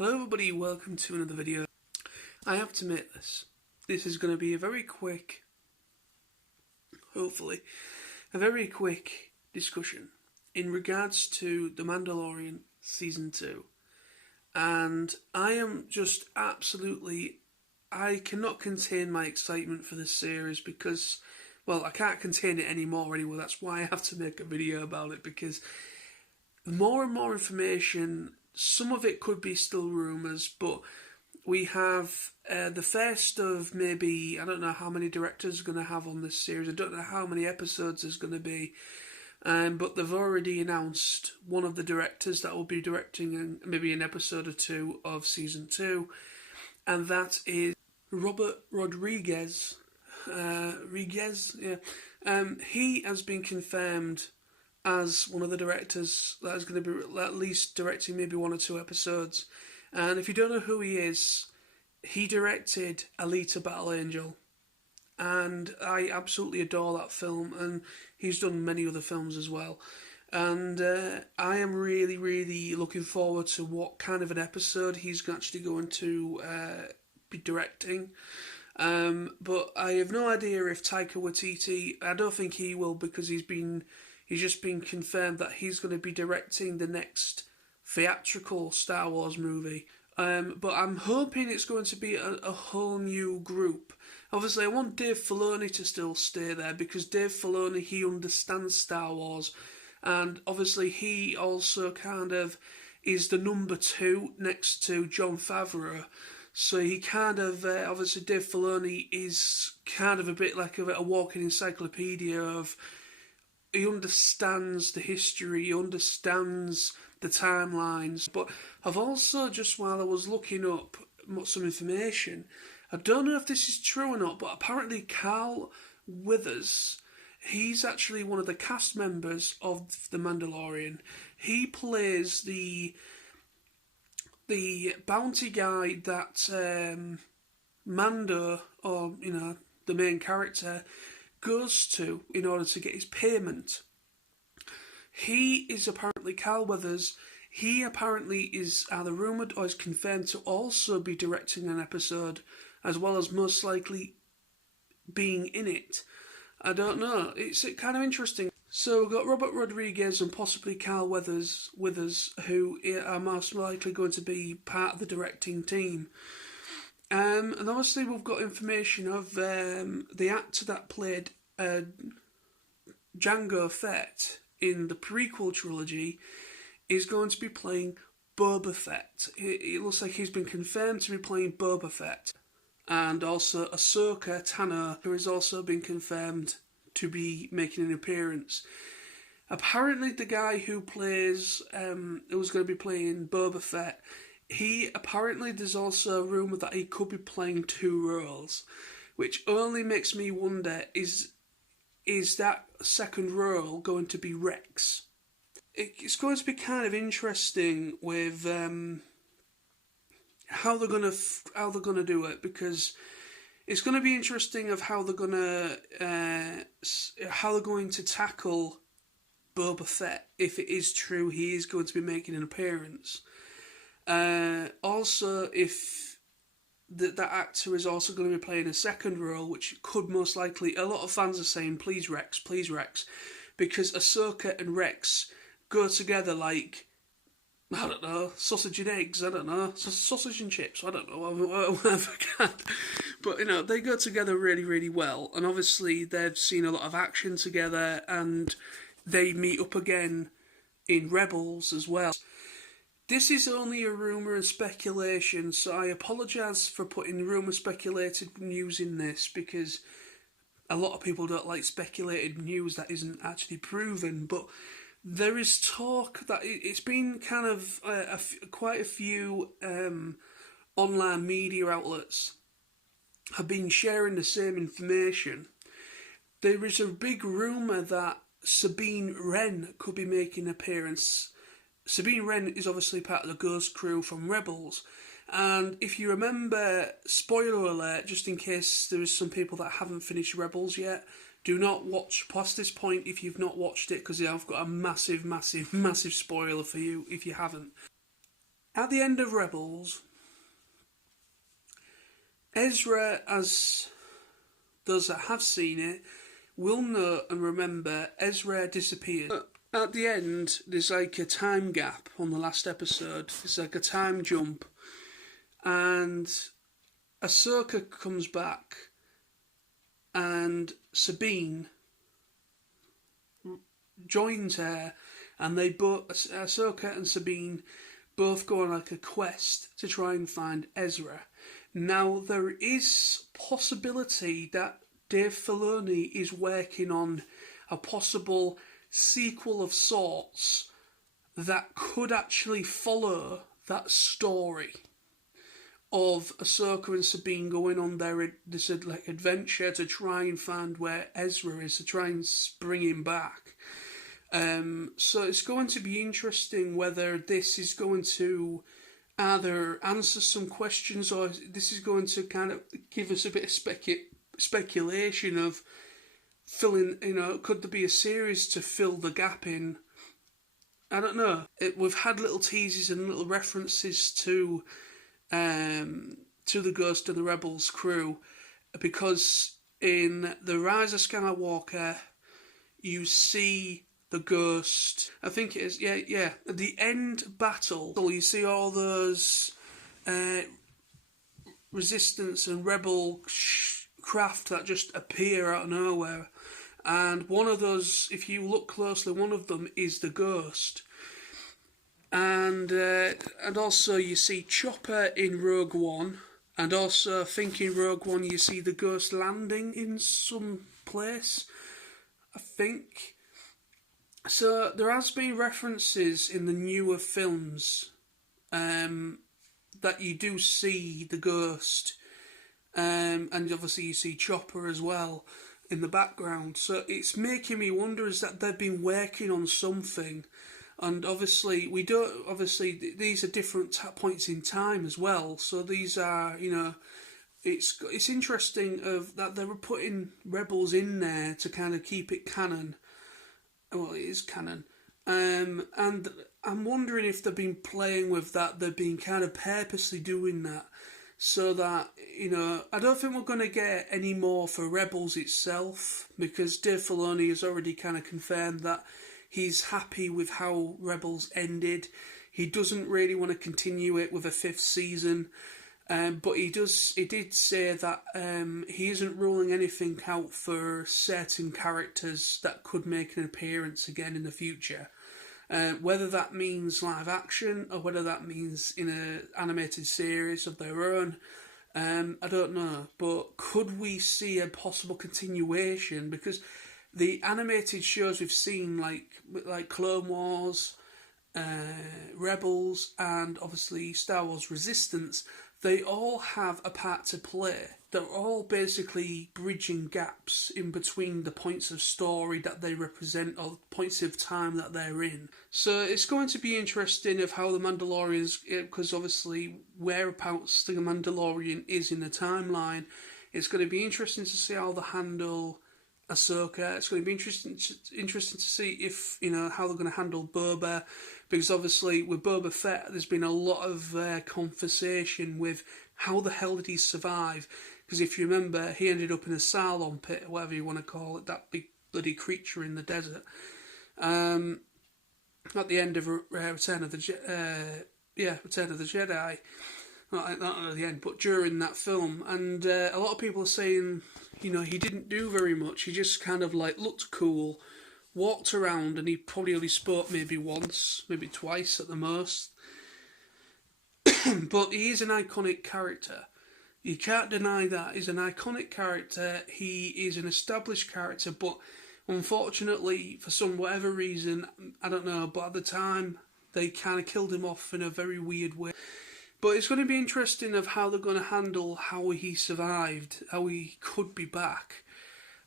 Hello everybody, welcome to another video. I have to admit this is going to be a very quick, hopefully, a very quick discussion in regards to The Mandalorian Season 2. And I am just absolutely, I cannot contain my excitement for this series because, well, I can't contain it anymore anyway. That's why I have to make a video about it, because more and more information. Some of it could be still rumours, but we have the first of maybe, I don't know how many directors are going to have on this series. I don't know how many episodes there's going to be. But they've already announced one of the directors that will be directing maybe an episode or two of Season 2. And that is Robert Rodriguez. He has been confirmed as one of the directors that is going to be at least directing maybe one or two episodes. And if you don't know who he is, he directed Alita Battle Angel, and I absolutely adore that film, and he's done many other films as well. And I am really, really looking forward to what kind of an episode he's actually going to be directing. But I have no idea if Taika Waititi, I don't think he will, because he's just been confirmed that he's going to be directing the next theatrical Star Wars movie. But I'm hoping it's going to be a whole new group. Obviously, I want Dave Filoni to still stay there, because Dave Filoni, he understands Star Wars. And obviously, he also kind of is the number 2 next to Jon Favreau. So he kind of, obviously Dave Filoni is kind of a bit like a walking encyclopedia of, he understands the history, he understands the timelines. But I've also, just while I was looking up some information, I don't know if this is true or not, but apparently Carl Weathers, he's actually one of the cast members of The Mandalorian. He plays the bounty guy that Mando, or the main character, goes to in order to get his payment. He is apparently Carl Weathers. He apparently is either rumoured or is confirmed to also be directing an episode, as well as most likely being in it. I don't know. It's kind of interesting. So we've got Robert Rodriguez and possibly Carl Weathers, who are most likely going to be part of the directing team. And obviously we've got information of the actor that played Jango Fett in the prequel trilogy is going to be playing Boba Fett. It looks like he's been confirmed to be playing Boba Fett. And also Ahsoka Tano, who has also been confirmed to be making an appearance. Apparently the guy who plays, who's going to be playing Boba Fett, there's also a rumour that he could be playing 2 roles, which only makes me wonder, is that second role going to be Rex? It's going to be kind of interesting with how they're going to do it, because it's going to be interesting of how they're going to tackle Boba Fett if it is true he is going to be making an appearance. Also, if that actor is also going to be playing a second role, which could most likely, a lot of fans are saying, please Rex, because Ahsoka and Rex go together like, I don't know, sausage and eggs, I don't know, sausage and chips, I don't know, whatever can. But, they go together really, really well, and obviously they've seen a lot of action together, and they meet up again in Rebels as well. This is only a rumour and speculation, so I apologise for putting rumour speculated news in this, because a lot of people don't like speculated news that isn't actually proven. But there is talk that it's been kind of quite a few online media outlets have been sharing the same information. There is a big rumour that Sabine Wren could be making an appearance. Sabine Wren is obviously part of the Ghost crew from Rebels, and if you remember, spoiler alert, just in case there is some people that haven't finished Rebels yet, do not watch past this point if you've not watched it, because I've got a massive, massive, massive spoiler for you if you haven't. At the end of Rebels, Ezra, as those that have seen it, will know and remember Ezra disappeared. At the end, there's like a time gap on the last episode. It's like a time jump. And Ahsoka comes back and Sabine joins her, and they both, Ahsoka and Sabine, both go on like a quest to try and find Ezra. Now, there is possibility that Dave Filoni is working on a possible sequel of sorts that could actually follow that story of Ahsoka and Sabine going on this like adventure to try and find where Ezra is, to try and bring him back. So it's going to be interesting whether this is going to either answer some questions, or this is going to kind of give us a bit of speculation of filling, could there be a series to fill the gap in? I don't know. We've had little teases and little references to the Ghost of the Rebels crew, because in The Rise of Skywalker, you see the Ghost. I think it is, yeah. At the end battle, you see all those Resistance and Rebel craft that just appear out of nowhere. And one of those, if you look closely, one of them is the Ghost. And also you see Chopper in Rogue One, and also I think in Rogue One you see the Ghost landing in some place, I think. So there has been references in the newer films that you do see the Ghost, and obviously you see Chopper as well in the background. So it's making me wonder is that they've been working on something. And obviously, these are different points in time as well. So these are, it's interesting that they were putting Rebels in there to kind of keep it canon. Well, it is canon. And I'm wondering if they've been playing with that. They've been kind of purposely doing that. So that, I don't think we're going to get any more for Rebels itself, because Dave Filoni has already kind of confirmed that he's happy with how Rebels ended. He doesn't really want to continue it with a 5th season, but he did say that he isn't ruling anything out for certain characters that could make an appearance again in the future. Whether that means live action or whether that means in an animated series of their own, I don't know. But could we see a possible continuation? Because the animated shows we've seen, like Clone Wars, Rebels, and obviously Star Wars Resistance, they all have a part to play. They're all basically bridging gaps in between the points of story that they represent or points of time that they're in. So it's going to be interesting of how the Mandalorians, because obviously whereabouts the Mandalorian is in the timeline, it's going to be interesting to see how they handle Ahsoka. It's going to be interesting to see if, how they're going to handle Boba, because obviously with Boba Fett there's been a lot of conversation with how the hell did he survive, because if you remember he ended up in a Cylon pit, or whatever you want to call it, that big bloody creature in the desert, at the end of Return of the Jedi. Not at the end, but during that film. And a lot of people are saying, he didn't do very much. He just kind of looked cool, walked around, and he probably only spoke maybe once, maybe twice at the most. But he is an iconic character. You can't deny that. He's an iconic character. He is an established character, but unfortunately, for whatever reason, I don't know, but at the time, they kind of killed him off in a very weird way. But it's going to be interesting of how they're going to handle how he survived, how he could be back.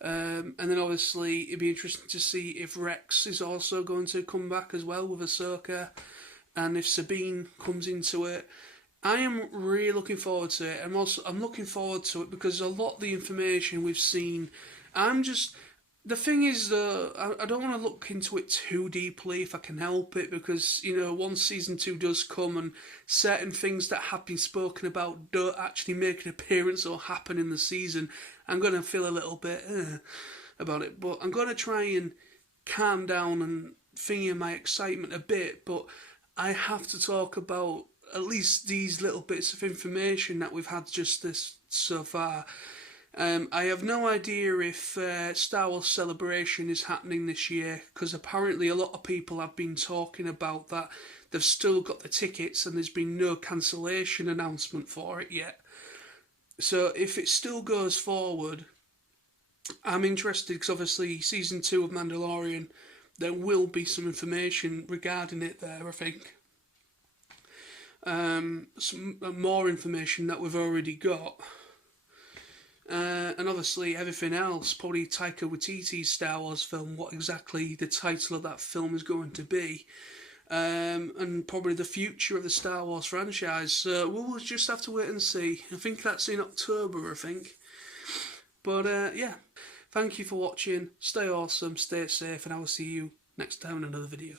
And then obviously it'd be interesting to see if Rex is also going to come back as well with Ahsoka, and if Sabine comes into it. I am really looking forward to it. I'm looking forward to it because a lot of the information we've seen, The thing is, though, I don't want to look into it too deeply if I can help it, because, once season 2 does come and certain things that have been spoken about don't actually make an appearance or happen in the season, I'm going to feel a little bit about it. But I'm going to try and calm down and finger my excitement a bit, but I have to talk about at least these little bits of information that we've had just this so far. I have no idea if Star Wars Celebration is happening this year, because apparently a lot of people have been talking about that. They've still got the tickets and there's been no cancellation announcement for it yet. So if it still goes forward, I'm interested, because obviously season 2 of Mandalorian, there will be some information regarding it there, I think. Some more information that we've already got. And obviously everything else, probably Taika Waititi's Star Wars film, what exactly the title of that film is going to be, and probably the future of the Star Wars franchise. So we'll just have to wait and see. I think that's in October, I think. But yeah, thank you for watching. Stay awesome, stay safe, and I will see you next time in another video.